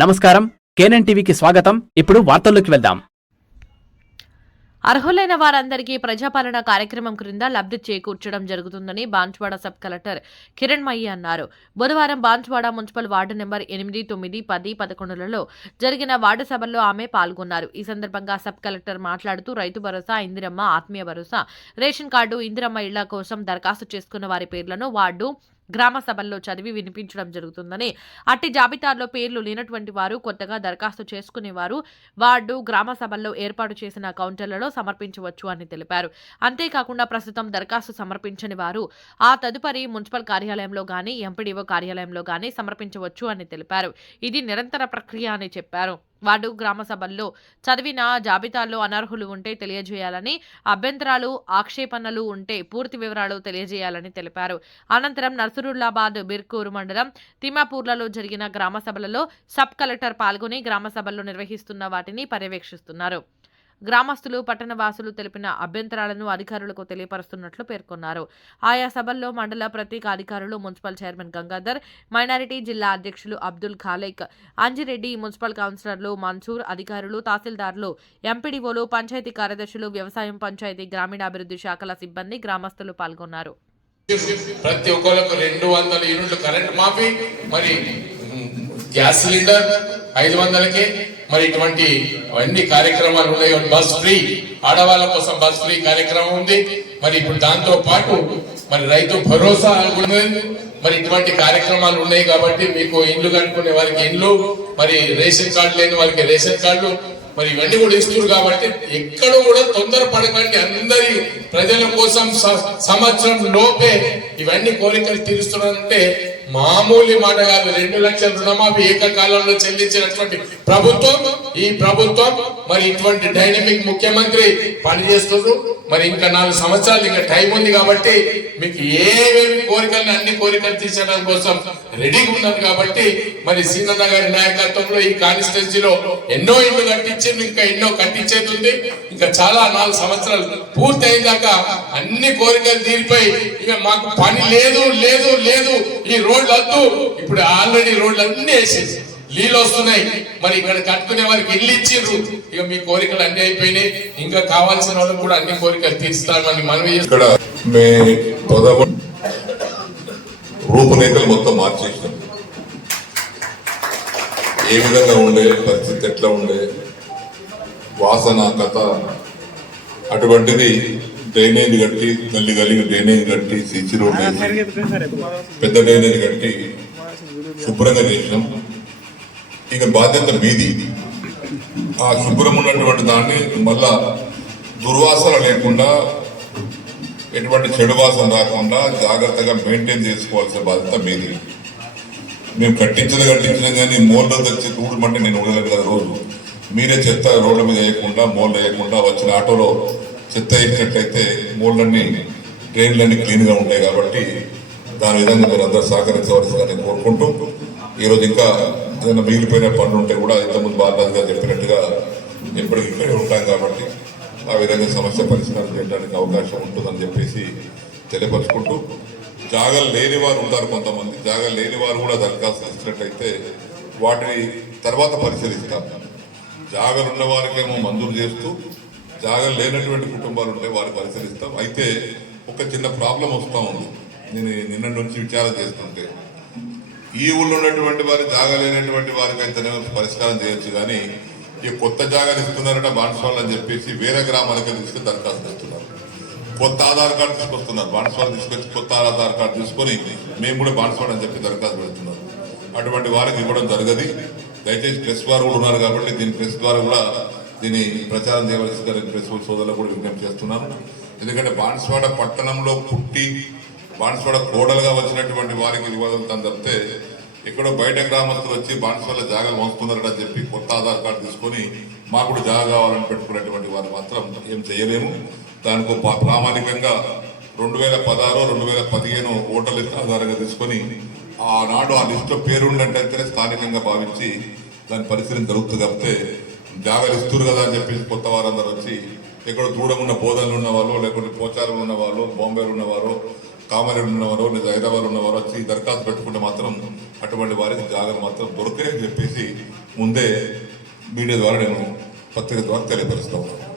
నమస్కారం, కేఎన్ఎన్ టీవీకి స్వాగతం. ఇప్పుడు వార్తల్లోకి వెళ్దాం. అర్హులైన వారందరికీ ప్రజాపాలన కార్యక్రమం క్రింద లబ్ధి చేకూర్చడం జరుగుతుందని బాన్స్వాడ సబ్ కలెక్టర్ కిరణ్ మయ్యి అన్నారు. బుధవారం బాన్స్వాడ మున్సిపల్ వార్డు నెంబర్ 8, 9, 10, 11లలో జరిగిన వార్డు సభల్లో ఆమె పాల్గొన్నారు. ఈ సందర్భంగా సబ్ కలెక్టర్ మాట్లాడుతూ రైతు భరోసా, ఇందిరమ్మ, ఆత్మీయ భరోసా, రేషన్ కార్డు, ఇందిరమ్మ ఇళ్ల కోసం దరఖాస్తు చేసుకున్న వారి పేర్లను వార్డు గ్రామ సభల్లో చదివి వినిపించడం జరుగుతుందని, అట్టి జాబితాలో పేర్లు లేనటువంటి వారు, కొత్తగా దరఖాస్తు చేసుకునేవారు వార్డు గ్రామ సభల్లో ఏర్పాటు చేసిన కౌంటర్లలో సమర్పించవచ్చు అని తెలిపారు. అంతేకాకుండా ప్రస్తుతం దరఖాస్తు సమర్పించని వారు ఆ తదుపరి మున్సిపల్ కార్యాలయంలో గానీ, ఎంపీడీఓ కార్యాలయంలో గానీ సమర్పించవచ్చు అని తెలిపారు. ఇది నిరంతర ప్రక్రియ అని చెప్పారు. వార్డు గ్రామ సభల్లో చదివిన జాబితాల్లో అనర్హులు ఉంటే తెలియజేయాలని, అభ్యంతరాలు, ఆక్షేపణలు ఉంటే పూర్తి వివరాలు తెలియజేయాలని తెలిపారు. అనంతరం నర్సురుల్లాబాద్, బిర్కూరు మండలం తిమ్మాపూర్లలో జరిగిన గ్రామ సభలలో సబ్ కలెక్టర్ పాల్గొని గ్రామ సభల్లో నిర్వహిస్తున్న వాటిని పర్యవేక్షిస్తున్నారు. గ్రామస్తులు, పట్టణవాసులు తెలిపిన అభ్యంతరాలను అధికారులకు తెలియపరుస్తున్నట్లు పేర్కొన్నారు. ఆయా సభల్లో మండల ప్రత్యేక అధికారులు, మున్సిపల్ చైర్మన్ గంగాధర్, మైనారిటీ జిల్లా అధ్యక్షులు అబ్దుల్ ఖాలేక్, అంజిరెడ్డి, మున్సిపల్ కౌన్సిలర్లు మన్సూర్, అధికారులు, తహసీల్దార్లు, ఎంపీడీఓలు, పంచాయతీ కార్యదర్శులు, వ్యవసాయం, పంచాయతీ, గ్రామీణాభివృద్ధి శాఖల సిబ్బంది, గ్రామస్తులు పాల్గొన్నారు. ప్రతి ఒక్కరికి 200 యూనిట్లు కరెంట్ మాఫీ, మరి గ్యాస్ సిలిండర్ 500కే, మరి ఇటువంటి అన్ని కార్యక్రమాలు ఉన్నాయి. బస్ ఫ్రీ, ఆడవాళ్ళ కోసం బస్ ఫ్రీ కార్యక్రమం ఉంది. మరి ఇప్పుడు దాంతో పాటు మరి రైతు భరోసా మరి ఇటువంటి కార్యక్రమాలు ఉన్నాయి. కాబట్టి మీకు ఇండ్లు కట్టుకునే వారికి ఇండ్లు, మరి రేషన్ కార్డు లేని వారికి రేషన్ కార్డు, మరి ఇవన్నీ కూడా ఇస్తున్నారు. కాబట్టి ఎక్కడ కూడా తొందర పడకండి. అందరి ప్రజల కోసం సంవత్సరం లోపే ఇవన్నీ కోరికలు తీరుస్తున్నారంటే మామూలు మాట కాదు. 2 లక్షల రుణమాఫీ ఏకకాలంలో చెల్లించినటువంటి ప్రభుత్వం ఈ ప్రభుత్వం. మరి ఇటువంటి డైనమిక్ ముఖ్యమంత్రి పనిచేస్తున్నారు. మరి ఇంకా 4 సంవత్సరాలు ఇంకా టైం ఉంది. కాబట్టి మీకు ఏమేమి కోరికలు, అన్ని కోరికలు తీర్చడం కోసం రెడీగా ఉన్నారు. కాబట్టి మరి సీనన్న గారి నాయకత్వంలో ఈ కాన్స్టిట్యున్సీలో ఎన్నో ఇల్లు కట్టించింది, ఇంకా ఎన్నో కట్టించేది ఉంది. ఇంకా చాలా 4 సంవత్సరాలు పూర్తి అయిందాకా అన్ని కోరికలు తీరిపోయి ఇక మాకు పని లేదు లేదు లేదు, ఈ రోడ్లు వద్దు. ఇప్పుడు ఆల్రెడీ రోడ్లు అన్ని వేసేసి నీళ్ళు వస్తున్నాయి. మరి ఇక్కడ కట్టుకునే వారికి ఇల్లు ఇచ్చిండ్రు. ఇక మీ కోరికలు అన్ని అయిపోయినాయి. ఇంకా కావాల్సిన వాళ్ళకి కూడా అన్ని కోరికలు తీర్చుతామని మనవి. ఇక్కడ రూపురేఖలు మొత్తం మార్చేసినాం. ఏ విధంగా ఉండే పరిస్థితి, ఎట్లా ఉండే వాసన కథ, అటువంటిది డ్రైనేజ్ కట్టి, గల్లి గల్లికి డ్రైనేజ్ కట్టి, సిసి రోడ్ పెద్ద డ్రైనేజ్ కట్టి శుభ్రంగా చేసినాం. ఇక బాధ్యత మీది. ఆ శుభ్రం ఉన్నటువంటి దాన్ని మళ్ళా దుర్వాసన లేకుండా, ఎటువంటి చెడు వాసన రాకుండా జాగ్రత్తగా మెయింటైన్ చేసుకోవాల్సిన బాధ్యత మీది. మేము కట్టించిన కానీ మోర్లో తెచ్చి తూడమంటే నేను ఉండలేదు కదా. రోజు మీరే చెత్త రోడ్ల మీద వేయకుండా, మోర్లు వేయకుండా వచ్చిన ఆటోలో చెత్త వేసినట్లయితే మోర్లన్నీ, డ్రైన్లన్నీ క్లీన్గా ఉంటాయి. కాబట్టి దాని విధంగా మీరు అందరూ సహకరించవలసిందిగా నేను కోరుకుంటూ, ఈరోజు ఇంకా ఏదైనా మిగిలిపోయిన పనులు ఉంటే కూడా ఇంతకుముందు బాధ్యతగా చెప్పినట్టుగా ఎప్పటికీ ఇక్కడే ఉంటాం. కాబట్టి ఆ విధంగా సమస్య పరిష్కారం చేయడానికి అవకాశం ఉంటుందని చెప్పేసి తెలియపరుచుకుంటూ, జాగాలు లేని వారు ఉంటారు కొంతమంది. జాగాలు లేని వారు కూడా దరఖాస్తు ఇచ్చినట్లయితే వాటిని తర్వాత పరిశీలిస్తాం. జాగాలు ఉన్న వారికేమో మంజూరు చేస్తూ, జాగాలు లేనటువంటి కుటుంబాలు ఉంటే వారు పరిశీలిస్తాం. అయితే ఒక చిన్న ప్రాబ్లం వస్తూ ఉంది. నేను నిన్న నుంచి విచారం చేస్తుంటే, ఈ ఊళ్ళో ఉన్నటువంటి వారి జాగా లేనటువంటి వారికి అయితేనే పరిష్కారం చేయొచ్చు. కానీ ఈ కొత్త జాగాలు ఇస్తున్నారట బాన్స్వాళ్ళు అని చెప్పేసి వేరే గ్రామాలకి తీసుకుని దరఖాస్తు ఇస్తున్నారు. కొత్త ఆధార్ కార్డు తీసుకొస్తున్నారు. బాన్స్వాళ్ళు తీసుకొచ్చి కొత్త ఆధార్ కార్డు తీసుకొని మేము కూడా బాన్స్వాళ్ళు అని చెప్పి దరఖాస్తు పెడుతున్నారు. అటువంటి వారికి ఇవ్వడం జరగదు. దయచేసి ప్రెస్ వారు కూడా ఉన్నారు కాబట్టి దీని ప్రెస్ ద్వారా కూడా దీన్ని ప్రచారం చేయవలసిందని ప్రెస్ సోదరులు కూడా విజ్ఞప్తి చేస్తున్నాను. ఎందుకంటే బాన్స్వాడ పట్టణంలో పుట్టి బాన్స్వాడ కోడలుగా వచ్చినటువంటి వారికి ఇవ్వగలుగుతాను తప్పితే ఎక్కడో బయట గ్రామస్తులు వచ్చి బాన్స్వాడ జాగా వంచుతున్నారని చెప్పి కొత్త ఆధార్ కార్డు తీసుకొని మాకు కూడా జాగా కావాలని పెట్టుకునేటువంటి వారు మాత్రం ఏం చేయలేము. దానికి ప్రామాణికంగా 2016, 2015 ఓటర్ లిస్ట్ ఆధారంగా తీసుకొని ఆనాడు ఆ లిస్టులో పేరుండంటే స్థానికంగా భావించి దాని పరిశీలన జరుగుతుంది. తప్పితే జాగాలు ఇస్తున్నారు కదా అని చెప్పేసి కొత్త వారందరూ వచ్చి ఎక్కడో దూరం ఉన్న బోధనలు ఉన్నవాళ్ళు, లేకుంటే పోచారులు ఉన్నవాళ్ళు, బాంబేలు ఉన్నవారు, కామారెడ్డి ఉన్నవారు, లేదా హైదరాబాద్ ఉన్నవారు వచ్చి దరఖాస్తు పెట్టుకుంటే మాత్రం అటువంటి వారికి జాగాలు మాత్రం దొరకని చెప్పేసి ముందే మీడియా ద్వారా నేను పత్రిక ద్వారా తెలియపరుస్తాను.